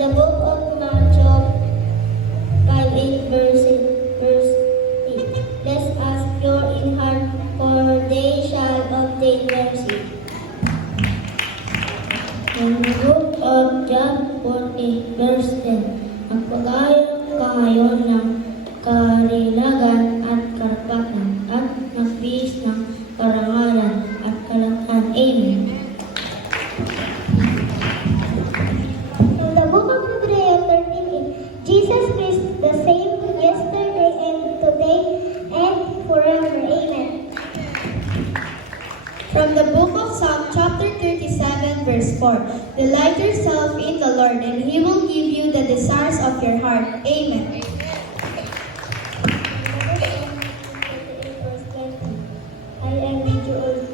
the book of Matthew 5:8 verse 8. Blessed as pure in heart, for they shall obtain mercy. From the book of John 14 verse 10. Magpagayon kayo ng karilagan at karapatan at magbihis ng karangalan at kalakaran. Amen. From the book of Hebrews 13:8, Jesus Christ the same yesterday and today and forever. Amen. From the book of Psalm chapter 37 verse 4, delight yourself in the Lord and He will give you the desires of your heart. Amen. I am with you all.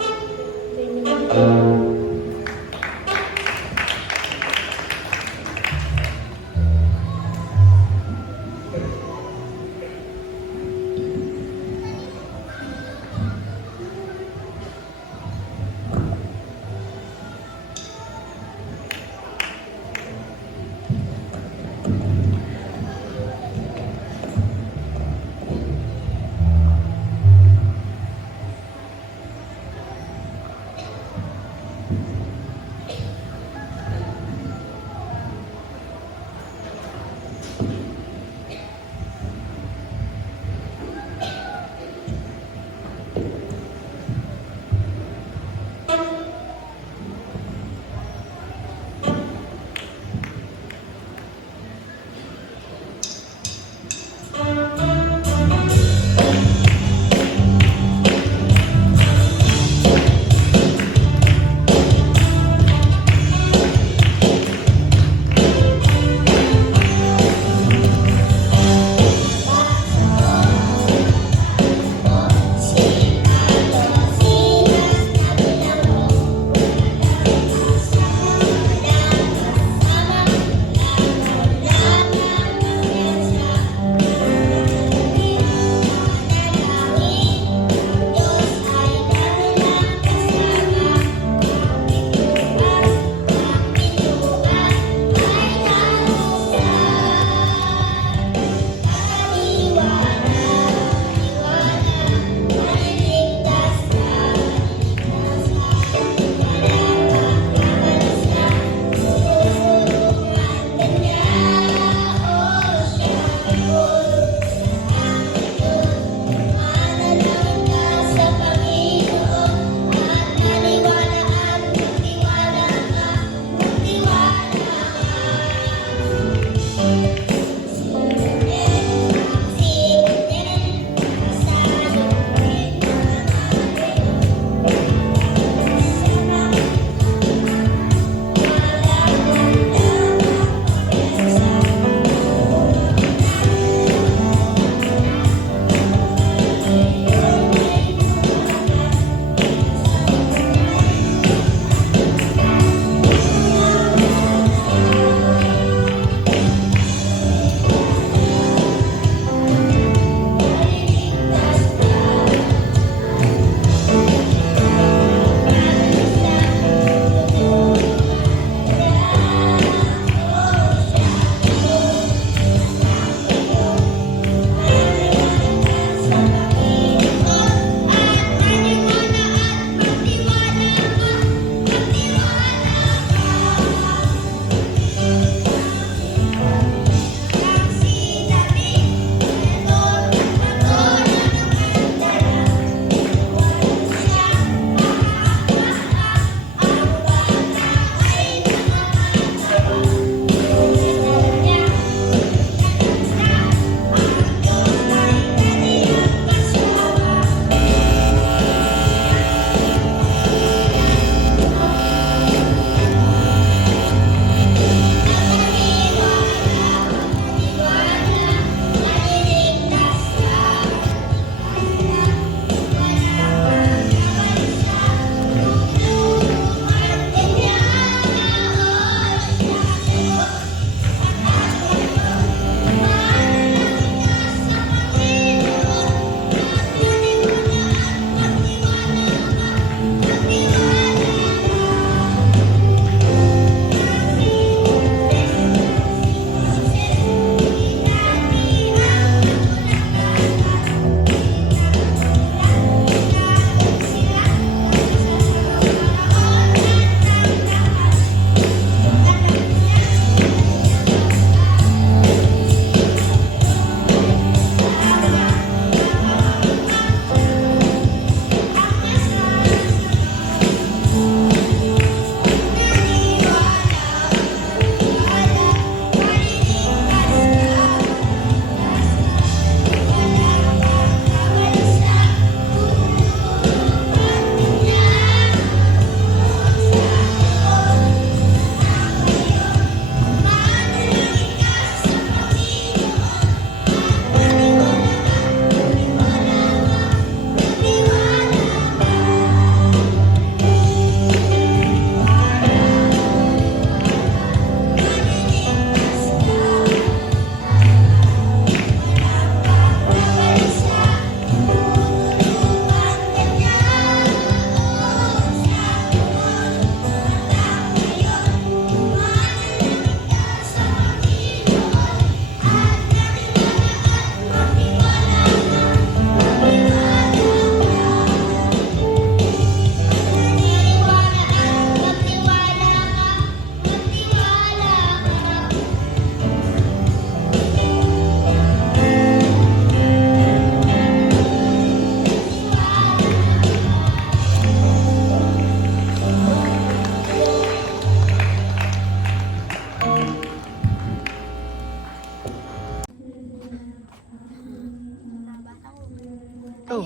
Oh.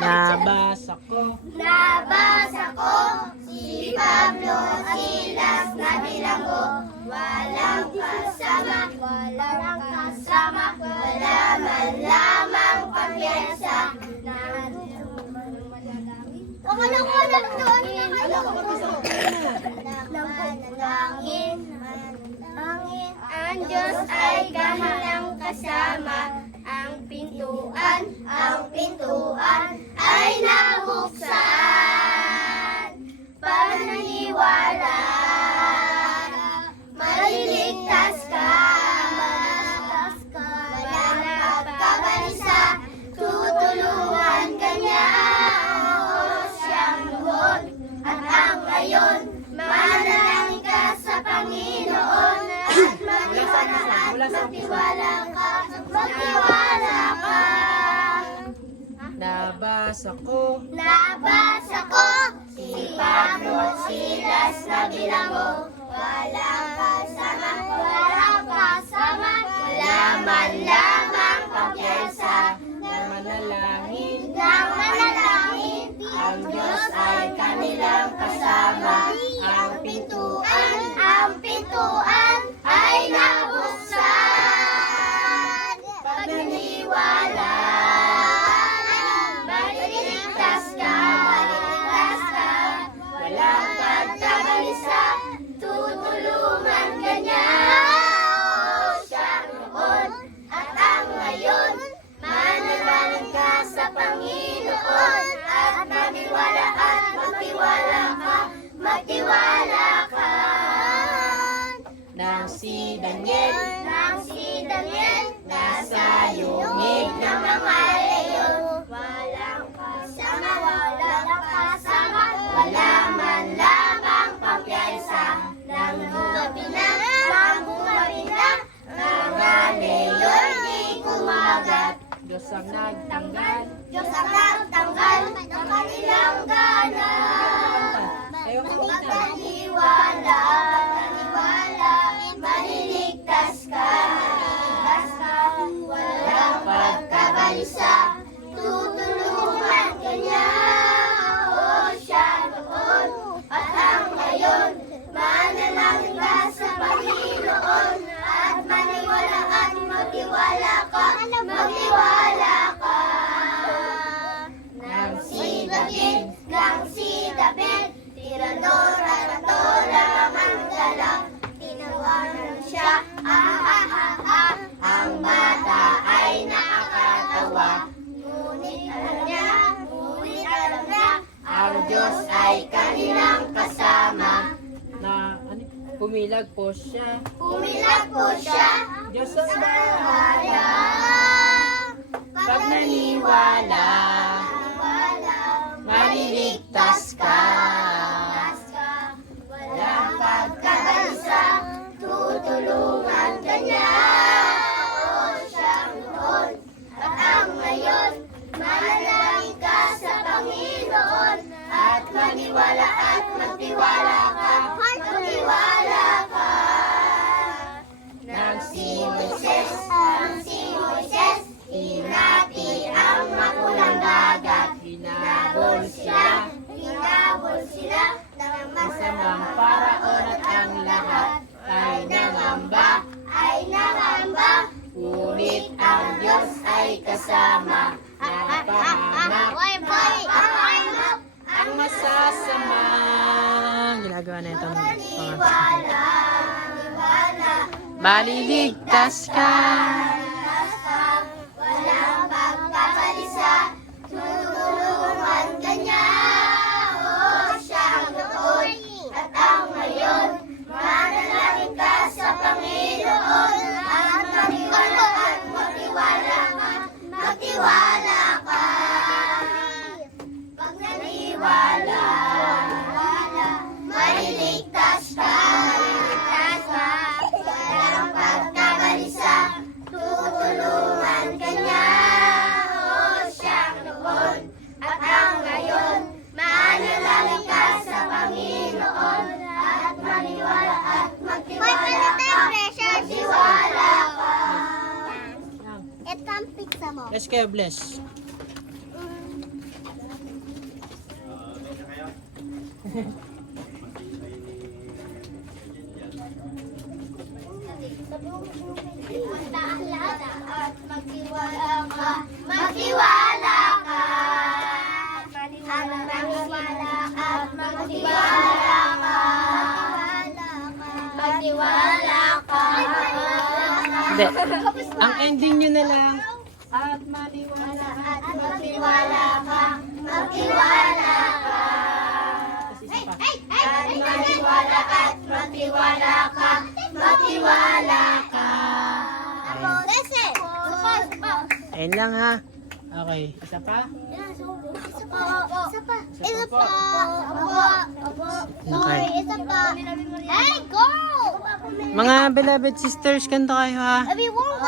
Nabasa ko. Nabasa ko si Pablo Silas na bilanggo. Walang kasama, wala man lamang pagyansa. Akala ko lang doon. Nanalangin, ang Diyos ay kanilang kasama. Ang pintuan ay nabuksan. Pananiwala, maliligtas ka. Walang pagkabalisa, tutulungan ka niya. O siyang noon at ang ngayon, manalangin ka sa Panginoon. At magtiwala ka, magtiwala ka. Nabasa ko. Si Pablo Silas na bilanggo. Walang kasama, wala man lamang pagyansa. Nang manalangin, Nang manalangin, ang Diyos ay kanilang kasama. Ang pintuan ay nabuksan. Pagniwala, maliligtas ka. Walang pagkabalisa, tutulungan ka niya. O siyang noon at ang ngayon, manalangin ka sa Panginoon. At magtiwala ka. nang si Daniel Nang si Daniel nasa yungig ng mga leyon, walang kasama, wala man lamang pagyansa. Nang bumabi na, mga leyon di kumagat. Diyos ang nagtanggal. Diyos ang nagtanggal ng kanilang gana. Ayaw ko kita. Pagkaniwala, maliligtas ka. Walang pagkabalisa, tutulungan ka niya. O siya noon at ang ngayon, manalangin ka sa Panginoon. At magtiwala ka. Nang si David, tirador at patola ang dala. Tinawaran siya, ang bata ay nakakatawa. Ngunit alam niya, Ang Diyos ay kanilang kasama. na pumilag po siya. Pumilag po siya, Diyos ang bahala. Pag naniwala, maliligtas ka. Walang pagkabalisa, tutulungan ka niya. O siyang noon at ang ngayon, manalangin ka sa Panginoon. At magtiwala ka. Nang si Moises, hinati ang makulang dagat. Hinabol siya. Ng Masamang paraon at ang lahat ay nangamba. Ngunit ang Diyos ay kasama. Napahamak ang masasama. Ginagawa na itong Paniwala, maliligtas ka. walang pagkabalisa, tutulungan ka niya. O siyang noon at ang ngayon, manalangin ka sa Panginoon. At magtiwala ka. Pag naniwala, maliligtas ka. Walang pagkabalisa, tutulungan ka niya. O siyang noon at ang ngayon, manalangin ka sa Panginoon. At magtiwala ka. Let's kayo bless. At magtiwala ka, magtiwala ka. At magtiwala at magtiwala ka. Magtiwala ka. Hindi. Ang ending nyo na lang. At magtiwala ka, magtiwala ka. At magtiwala at magtiwala ka, magtiwala ka. Listen. Ayun lang ha. Okay. Isa pa? Isa pa. Isa pa. Okay. Isa pa. Hey, go! Mga beloved sisters, kanto kayo ha. Everyone,